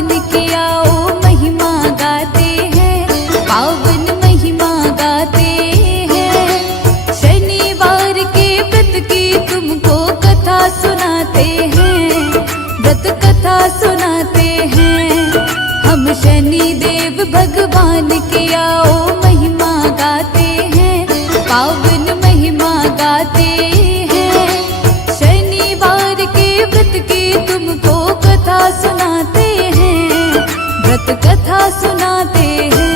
भगवान की आओ महिमा गाते हैं, पावन महिमा गाते हैं। शनिवार के व्रत की तुमको कथा सुनाते हैं, व्रत कथा सुनाते हैं। हम शनि देव भगवान की आओ महिमा गाते हैं, पावन महिमा गाते हैं। शनिवार के व्रत की तुमको कथा सुनाते हैं, व्रत कथा सुनाते हैं।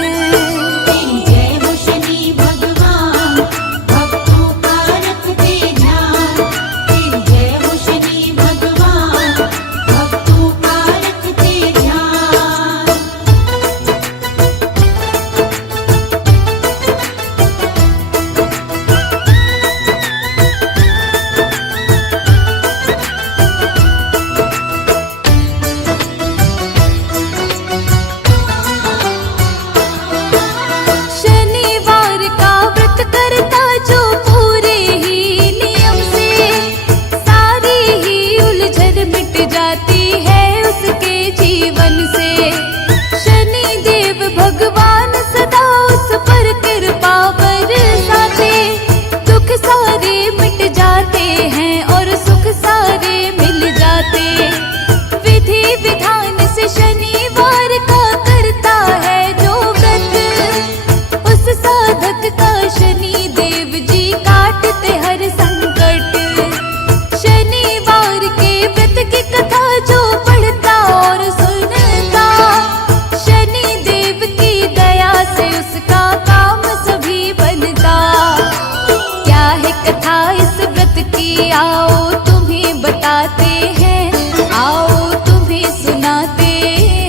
आओ तुम्हें बताते हैं, आओ तुम्हें सुनाते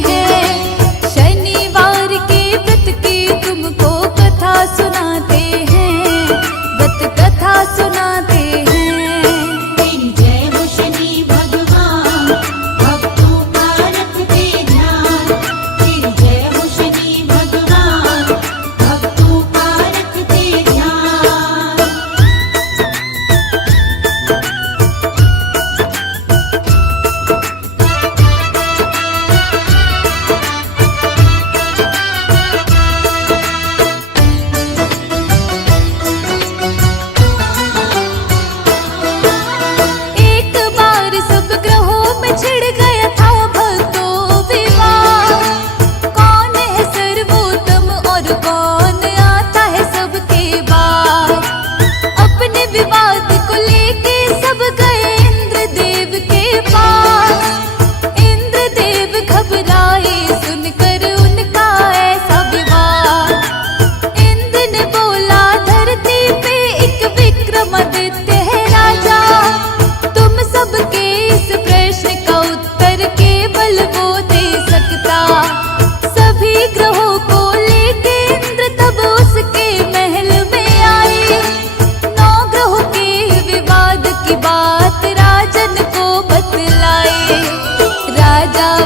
हैं। शनिवार के व्रत की तुमको कथा सुनाते हैं, व्रत कथा सुनाते हैं। तेरी जय हो शनि भगवान, भक्तों का रखते ध्यान। तेरी जय हो शनि भगवान, भक्तों का रखते ध्यान।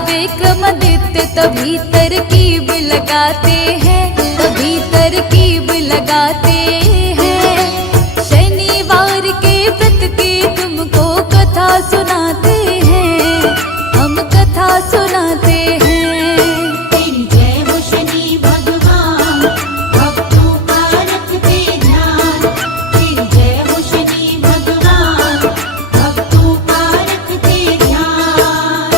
विक्रमादित्य तभी तरकीब लगाते हैं, तभी तरकीब लगाते हैं। शनिवार के व्रत की तुमको कथा सुनाते हैं, हम कथा सुनाते हैं। तेरी जय हो शनि भगवान, भक्तों का रखते ध्यान। तेरी जय हो शनि भगवान, भक्तों का रखते ध्यान।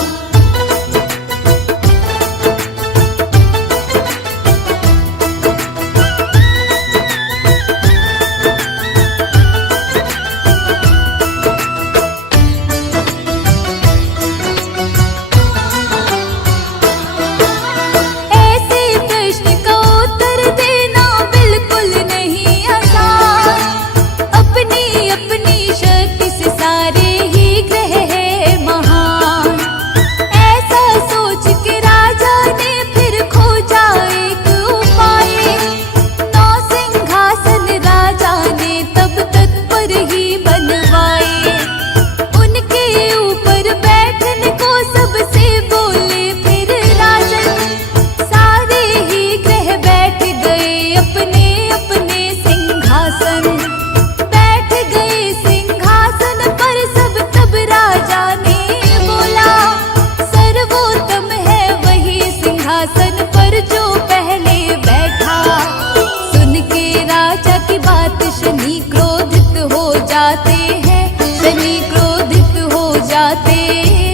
शनि क्रोधित हो जाते हैं, शनि क्रोधित हो जाते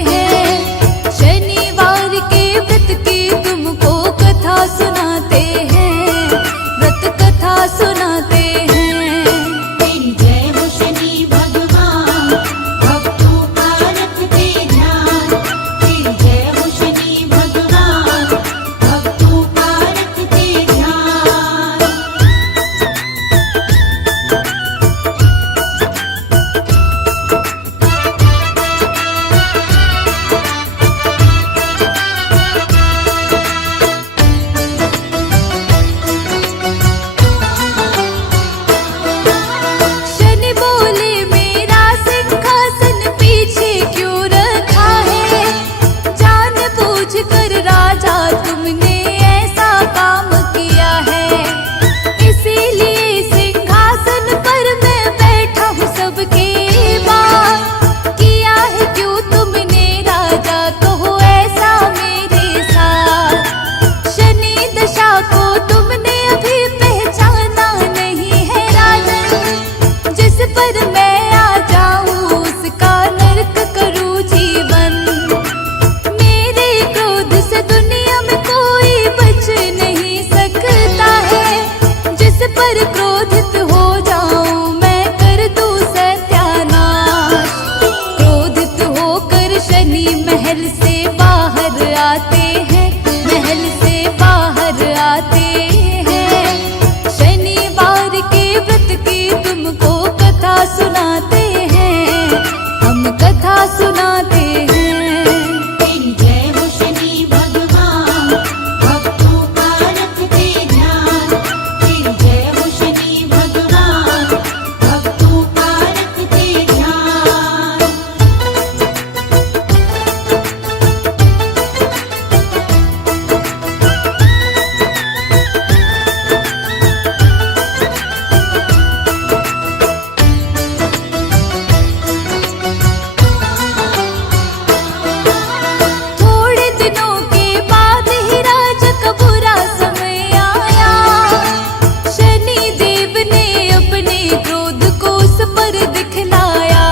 हैं। शनिवार के व्रत की तुमको कथा सुनाते हैं, व्रत कथा सुनाते हैं। तेरी जय हो शनि भगवान, भक्तों का रखते ध्यान। तेरी जय हो शनि भगवान, भक्तों का रखते ध्यान। शनि बोले मेरा सिंहासन पीछे क्यों रखा है, जानबूझ कर राजा तुमने ऐसा काम किया है। इसीलिए सिंहासन पर मैं बैठा हूँ सबके बाद। किया है क्यों तुमने राजा, कहो ऐसा मेरे साथ। शनि दशा को तुमने अभी पहचाना नहीं है राजन, जिस पर मैं आ जाऊं उसका नरक करूं जीवन। मेरे क्रोध से दुनिया में कोई बच नहीं सकता है, जिस पर क्रोधित हो जाऊं मैं कर दूं सत्यानाश। क्रोधित होकर शनि महल से बाहर आते हैं, महल से बाहर आते हैं। शनिवार के व्रत की तुमको कथा सुनाते हैं, हम कथा सुनाते हैं। तेरी जय हो शनि भगवान, भक्तों का रखते ध्यान। तेरी जय हो शनि भगवान, भक्तों का रखते ध्यान। थोड़े दिनों के बाद ही राजा का बुरा समय आया। शनि देव ने अपने क्रोध को उस पर दिखलाया।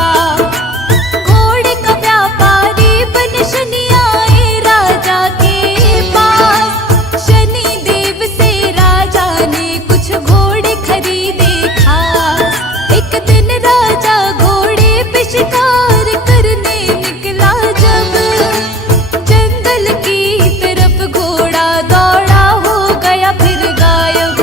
घोड़े का व्यापारी बन शनि आए राजा के पास। शनि देव से राजा ने कुछ घोड़े खरीदे खास। एक दिन राजा घोड़े पे शिकार करने निकला जब, जंगल की तरफ घोड़ा दौड़ा हो गया फिर गायब।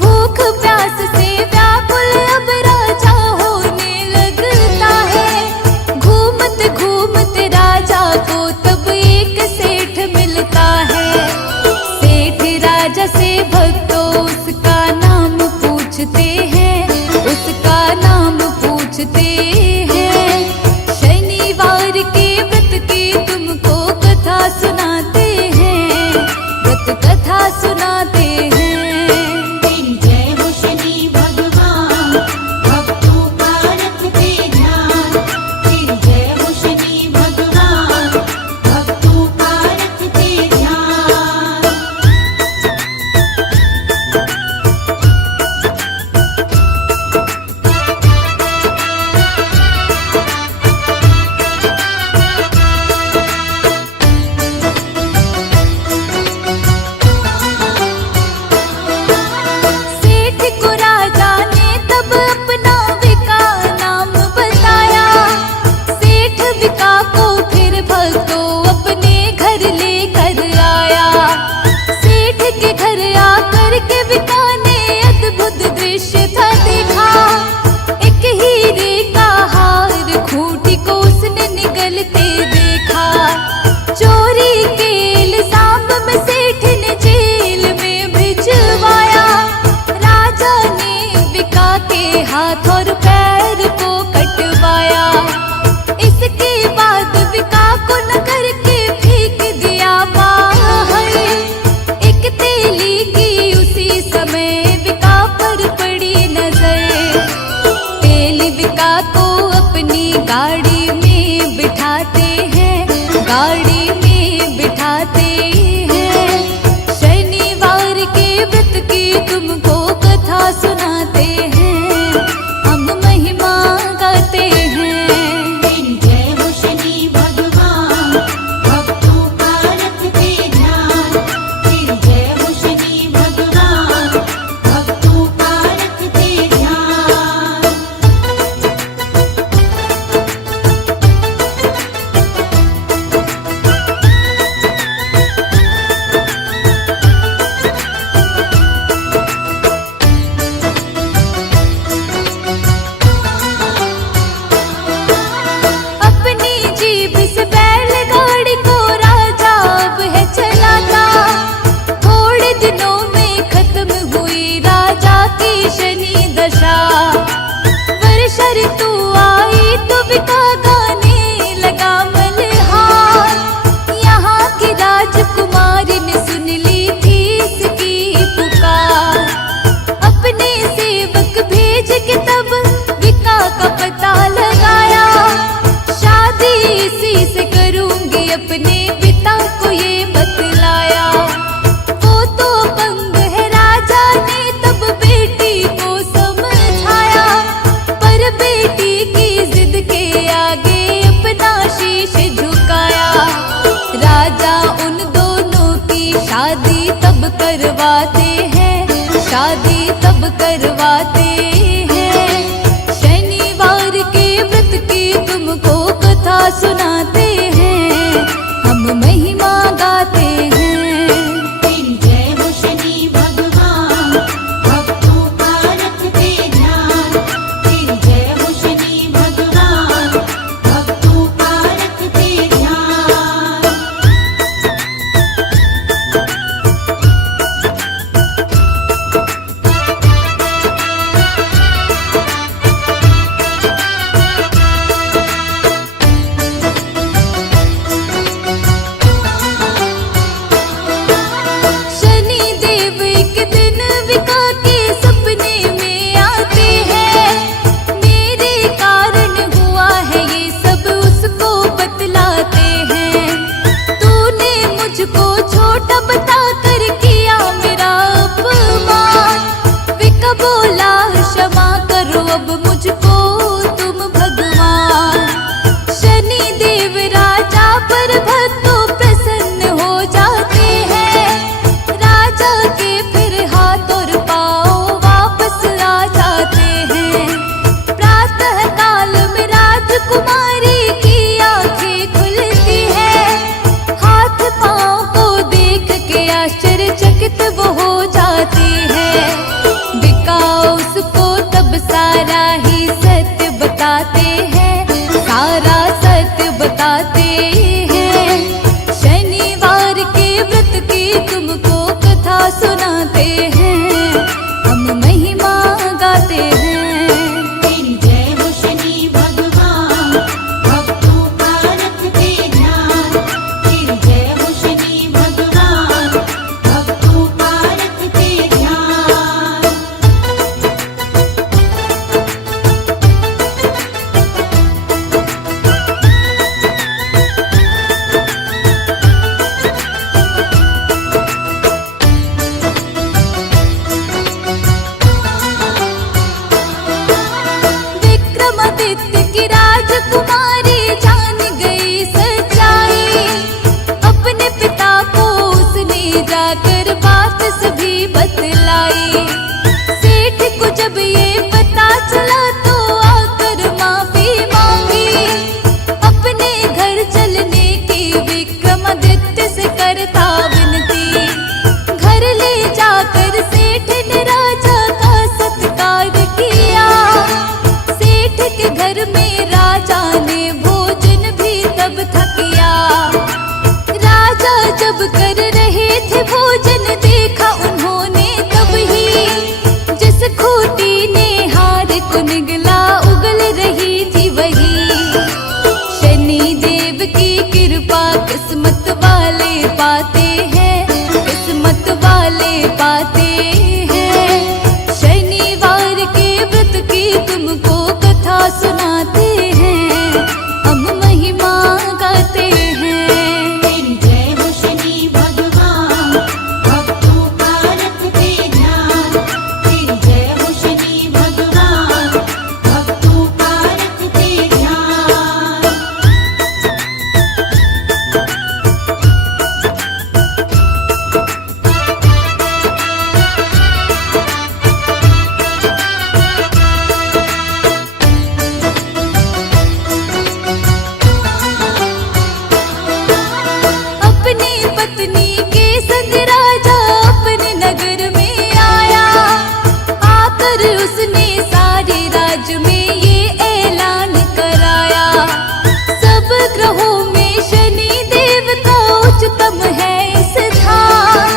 भूख प्यास से व्याकुल अब राजा होने लगता है। घूमते घूमते राजा को तब एक सेठ मिलता है। सेठ राजा से भक्तों उसका नाम पूछते हैं, उसका नाम पूछते हैं। शनिवार के व्रत की तुमको कथा सुनाते हैं, व्रत कथा सुनाते हैं। तेरी जय हो शनि भगवान, भक्तों का रखते ध्यान। तेरी जय हो शनि भगवान, भक्तों का रखते ध्यान। सेठ को राजा ने तब अपना विका नाम बताया। सेठ विका को फिर भक्तों अपने घर लेकर आया। सेठ के घर आकर के विका ने अद्भुत दृश्य था देखा। एक हीरे का हार खूंटी को उसने निगलते देखा। चोरी के इल्जाम में सेठ ने जेल में भिजवाया। राजा ने विका के हाथ और पैर को कटवाया। इसके बाद विका को नगर के फेंक दिया बाहर। एक तेली की उसी समय विका पर पड़ी नजर। तेली विका को अपनी गाड़ी में बिठाते हैं, गाड़ी में बिठाते हैं। शनिवार के व्रत की तुमको कथा सुनाते हैं, करवाते हैं। शनिवार के व्रत की तुमको कथा सुनाते हैं, हम महिमा गाते हैं। तेरी जय हो शनि भगवान, भक्तों का रखते ध्यान। तेरी जय हो शनि भगवान, भक्तों का रखते ध्यान। शनि देव एक दिन विका के सपने में आते हैं। मेरे कारण हुआ है ये सब उसको बतलाते हैं। तूने मुझको छोटा बताकर किया मेरा अपमान। विका बोला क्षमा करो अब मुझको तुम भगवान। शनि देव राजा पर भक्तों प्रसन्न हो जाते हैं। राजा के फिर हाथ और पाँव वापस आ जाते हैं। प्रातः काल में राजकुमारी की आंखें खुलती है। हाथ पाँव को देख के आश्चर्यचकित वो हो जाती है। विका उसको तब सारा ही सत्य बताते हैं, सारा सत्य बताते हैं। शनिवार के व्रत की तुमको कथा सुनाते हैं, हम महिमा गाते हैं। तेरी जय हो शनि भगवान, भक्तों का रखते ध्यान। तेरी जय हो शनि भगवान, भक्तों का रखते ध्यान। विक्रमादित्य की राजकुमारी जान गई सच्चाई। अपने पिता को उसने जाकर बात सभी बतलाई। सेठ को जब ये पता चला तो आकर माफी मांगी। अपने घर चलने की विक्रमादित्य से करता विनती। घर ले जाकर सेठ ने राजा का सत्कार किया। सेठ के घर में राजा ने भोजन भी तब था किया। राजा जब कर रहे थे भोजन देखा उन्होंने तब ही, जिस खूंटी ने हार को निगला उगल रही थी वही। शनि देव की कृपा किस्मत वाले पाते हैं, किस्मत वाले पाते हैं। शनिवार के व्रत की तुमको कथा सुनाते हैं, हम महिमा गाते हैं। तेरी जय हो शनि भगवान, भक्तों का रखते ध्यान। तेरी जय हो शनि भगवान, भक्तों का रखते ध्यान। अपनी पत्नी के संग राजा अपने नगर में आया। आकर उसने सारे राज्य में ये ऐलान कराया। सब ग्रहों में शनि देव का उच्चतम है स्थान।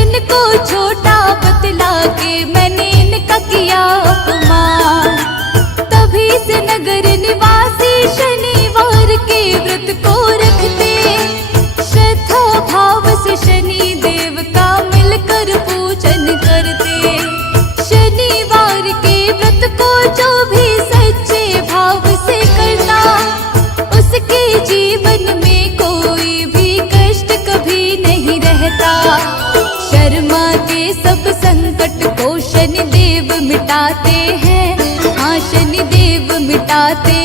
इनको छोटा बतला के मैंने इनका किया अपमान। तभी से नगर निवासी शनिवार के व्रत को रखते। श्रद्धा भाव से शनि देव का मिलकर पूजन करते। शनिवार के व्रत को जो भी सच्चे भाव से करता, उसके जीवन में कोई भी कष्ट कभी नहीं रहता। शर्मा के सब संकट को शनि देव मिटाते हैं, हाँ शनि देव मिटाते